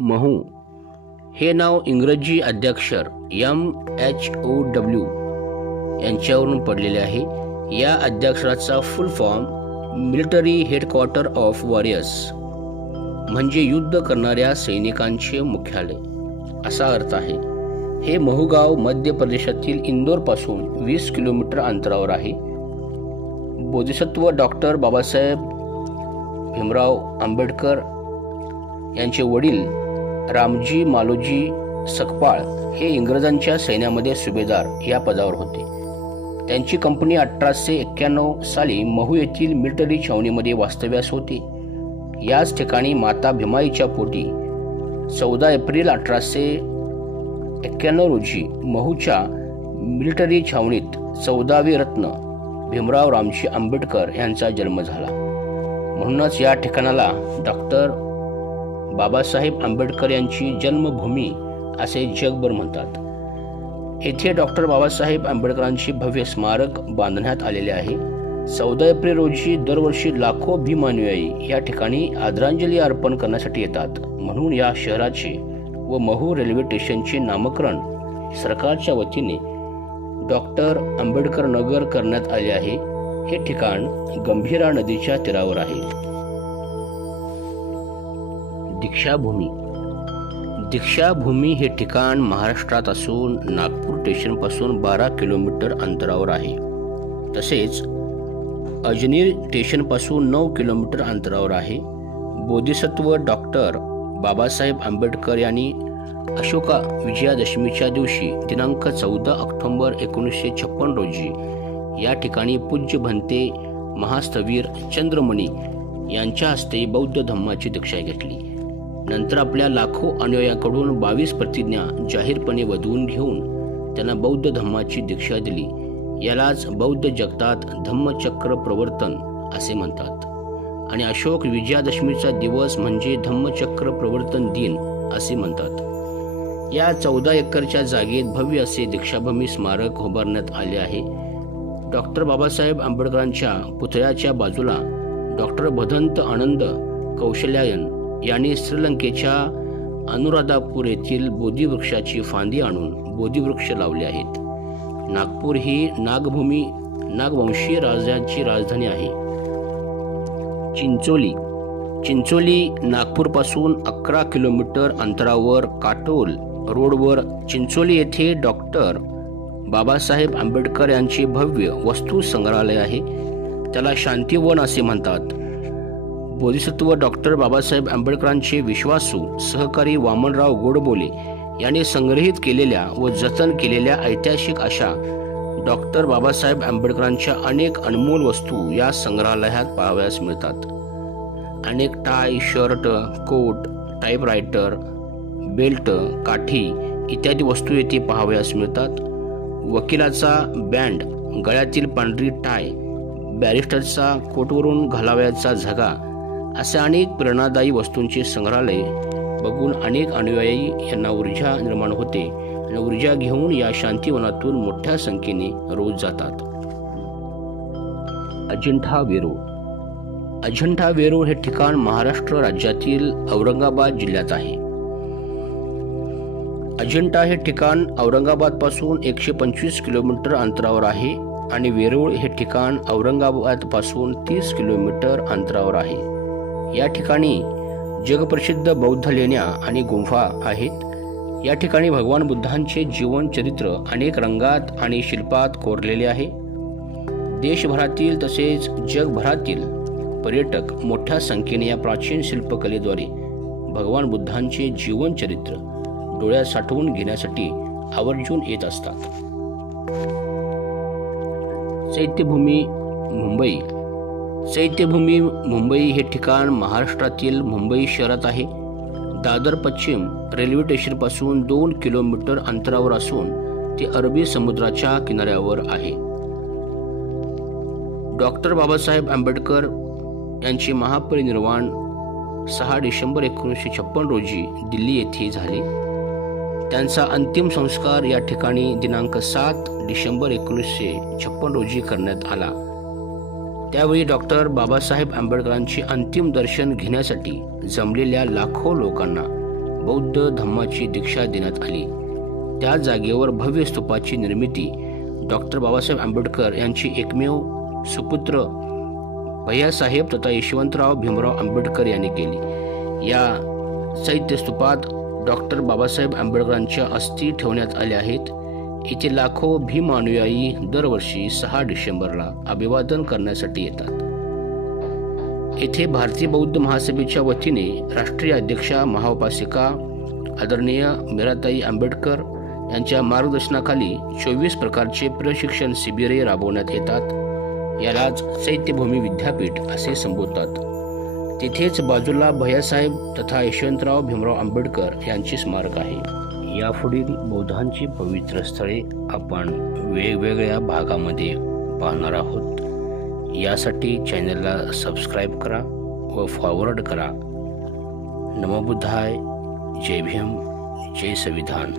महू. हे नाव इंग्रजी अध्यक्षर एम एच ओ डब्ल्यू यांच्यावरून पडलेले आहे. या अध्यक्षराचा full form military headquarter of warriors म्हणजे युद्ध करणाऱ्या सैनिकांचे मुख्यालय असा अर्थ आहे. हे महूगाव मध्य प्रदेशातील इंदोरपासून वीस किलोमीटर अंतरावर आहे. बोधिसत्व डॉक्टर बाबासाहेब भीमराव आंबेडकर यांचे वडील रामजी मालोजी सकपाळ हे इंग्रजांच्या सैन्यामध्ये सुभेदार या पदावर होते. त्यांची कंपनी अठराशे एक्क्याण्णव साली महू येथील मिलिटरी छावणीमध्ये वास्तव्यास होती. याच ठिकाणी माता भीमाईच्या पोटी चौदा एप्रिल अठराशे एक्क्याण्णव रोजी महूच्या मिलिटरी छावणीत चौदावी रत्न भीमराव रामजी आंबेडकर यांचा जन्म झाला. म्हणूनच या ठिकाणाला डॉक्टर बाबासाहेब आंबेडकर यांची जन्मभूमी असे जगभर म्हणतात. येथे डॉक्टर बाबासाहेब आंबेडकरांचे भव्य स्मारक बांधण्यात आलेले आहे. चौदा एप्रिल रोजी दरवर्षी लाखो भीमानुयायी या ठिकाणी आदरांजली अर्पण करण्यासाठी येतात. म्हणून या शहराचे व महू रेल्वे स्टेशनचे नामकरण सरकारच्या वतीने डॉक्टर आंबेडकर नगर करण्यात आले आहे. हे ठिकाण गंभीरा नदीच्या तीरावर आहे. दीक्षाभूमी. दीक्षाभूमी हे ठिकाण महाराष्ट्रात असून नागपूर स्टेशनपासून बारा किलोमीटर अंतरावर आहे. तसेच अजनीर स्टेशनपासून नऊ किलोमीटर अंतरावर आहे. बोधिसत्व डॉक्टर बाबासाहेब आंबेडकर यांनी अशोका विजयादशमीच्या दिवशी दिनांक चौदा ऑक्टोंबर एकोणीसशे छप्पन रोजी या ठिकाणी पूज्य भंते महास्थवीर चंद्रमणी यांच्या हस्ते बौद्ध धम्माची दीक्षा घेतली. नंतर आपल्या लाखो अनुयायांकडून बावीस प्रतिज्ञा जाहीरपणे वधवून घेऊन त्यांना बौद्ध धम्माची दीक्षा दिली. यालाच बौद्ध जगतात धम्मचक्र प्रवर्तन असे म्हणतात. आणि अशोक विजयादशमीचा दिवस म्हणजे धम्मचक्र प्रवर्तन दिन असे म्हणतात. या चौदा एकरच्या जागेत भव्य असे दीक्षाभूमी स्मारक उभारण्यात आले आहे. डॉक्टर बाबासाहेब आंबेडकरांच्या पुतळ्याच्या बाजूला डॉक्टर भदंत आनंद कौशल्यायन यांनी श्रीलंकेच्या अनुराधापूर येथील बोधीवृक्षाची फांदी आणून बोधीवृक्ष लावले आहेत. नागपूर ही नागभूमी नागवंशीय राजांची राजधानी आहे. चिंचोली चिंचोली नागपूरपासून अकरा किलोमीटर अंतरावर काटोल रोडवर चिंचोली येथे डॉक्टर बाबासाहेब आंबेडकर यांचे भव्य वस्तू संग्रहालय आहे. त्याला शांतीवन असे म्हणतात. बोधिसत्व डॉक्टर बाबासाहेब आंबेडकरांचे विश्वासू सहकारी वामनराव गोडबोले यांनी संग्रहित केलेल्या व जतन केलेल्या ऐतिहासिक अशा डॉक्टर बाबासाहेब आंबेडकरांच्या अनेक अनमोल वस्तू या संग्रहालयात पाहावयास मिळतात. अनेक tie shirt coat typewriter belt काठी इत्यादी वस्तू येथे पाहावयास मिळतात. वकिलाचा बँड गळ्यातील पांढरी टाय बॅरिस्टरचा कोटवरून घालावयाचा झगा अशा अनेक प्रेरणादायी वस्तूंचे संग्रहालय बघून अनेक अनुयायी यांना ऊर्जा निर्माण होते आणि ऊर्जा घेऊन या शांतीवनातून मोठ्या संख्येने रोज जातात. अजिंठा वेरूळ. अजिंठा वेरूळ हे ठिकाण महाराष्ट्र राज्यातील औरंगाबाद जिल्ह्यात आहे. अजिंठा हे ठिकाण औरंगाबादपासून एकशे पंचवीस किलोमीटर अंतरावर आहे आणि वेरूळ हे ठिकाण औरंगाबादपासून तीस किलोमीटर अंतरावर आहे. या ठिकाणी जगप्रसिद्ध बौद्ध लेण्या आणि गुंफा आहेत. या ठिकाणी भगवान बुद्धांचे जीवन चरित्र अनेक रंगात आणि शिल्पात कोरलेले आहे. देशभरातील तसेच जगभरातील पर्यटक मोठ्या संख्येने या प्राचीन शिल्पकलेद्वारे भगवान बुद्धांचे जीवन चरित्र डोळ्यात साठवून घेण्यासाठी आवर्जून येत असतात. चैत्यभूमी मुंबई. चैत्यभूमी मुंबई हे ठिकाण महाराष्ट्रातील मुंबई शहरात आहे. दादर पश्चिम रेल्वे स्टेशनपासून दोन किलोमीटर अंतरावर असून ते अरबी समुद्राच्या किनाऱ्यावर आहे. डॉक्टर बाबासाहेब आंबेडकर यांचे महापरिनिर्वाण सहा डिसेंबर एकोणीसशे छप्पन रोजी दिल्ली येथे झाले. त्यांचा अंतिम संस्कार या ठिकाणी दिनांक सात डिसेंबर एकोणीसशे छप्पन रोजी करण्यात आला. त्यावेळी डॉक्टर बाबासाहेब आंबेडकरांचे अंतिम दर्शन घेण्यासाठी जमलेल्या लाखो लोकांना बौद्ध धम्माची दीक्षा देण्यात आली. त्या जागेवर भव्य स्तूपाची निर्मिती डॉक्टर बाबासाहेब आंबेडकर यांची एकमेव सुपुत्र भैयासाहेब तथा यशवंतराव भीमराव आंबेडकर यांनी केली. या चैत्य स्तूपात डॉक्टर बाबासाहेब आंबेडकरांच्या अस्थी ठेवण्यात आल्या आहेत. येथे लाखो भीम अनुयायी दरवर्षी सहा डिसेंबरला अभिवादन करण्यासाठी येतात. येथे भारतीय बौद्ध महासभेच्या वतीने राष्ट्रीय अध्यक्षा महाउपासिका आदरणीय मीराताई आंबेडकर यांच्या मार्गदर्शनाखाली चोवीस प्रकारचे प्रशिक्षण शिबिरे राबवण्यात येतात. यालाच चैत्यभूमी विद्यापीठ असे संबोधतात. तिथेच बाजूला भैयासाहेब तथा यशवंतराव भीमराव आंबेडकर यांचे स्मारक आहे. यापुढील बौद्धांची पवित्र स्थळे आपण वेगवेगळ्या भागामध्ये पाहणार आहोत. यासाठी चॅनलला सबस्क्राईब करा व फॉरवर्ड करा. नमबुद्धाय जय भीम. जय संविधान.